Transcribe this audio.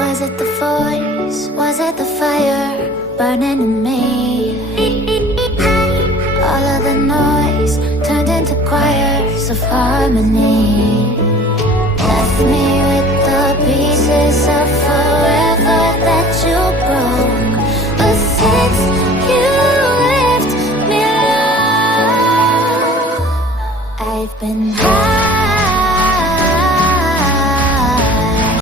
Was it the voice? Was it the fire burning in me? All of the noise turned into choirs of harmony. Left me with the pieces of forever that you broke. But since you left me alone, I've been high.